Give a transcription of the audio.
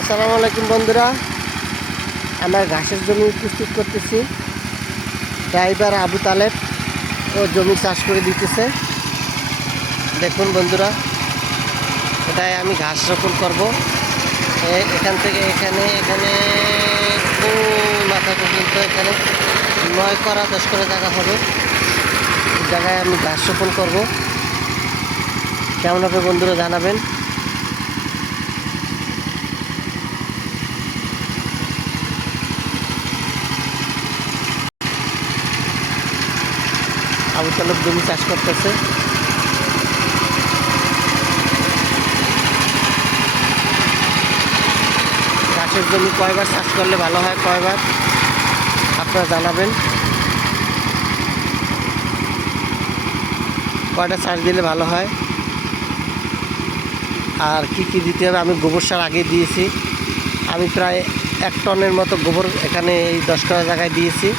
আসসালামু আলাইকুম বন্ধুরা, আমরা ঘাসের জমি প্রস্তুত করতেছি। ড্রাইভার আবু তালেব ও জমি চাষ করে দিতেছে। দেখুন বন্ধুরা, এটাই আমি ঘাস রোপণ করব। এখান থেকে এখানে এখানে মাথা পর্যন্ত এখানে 9 করা 10 করা জায়গা হবে। এই জায়গায় আমি ঘাস রোপণ করব। কেমন হবে বন্ধুরা জানাবেন। আবু তালেব জমি চাষ করতেছে। ঘাসের জমি কয়বার চাষ করলে ভালো হয়, কয়বার আপনারা জানাবেন। কয়টা চাষ দিলে ভালো হয় আর কি কি দিতে হবে। আমি গোবর সার আগে দিয়েছি। আমি প্রায় 1 টনের মতো গোবর এখানে এই 10 কাঠা জায়গায় দিয়েছি।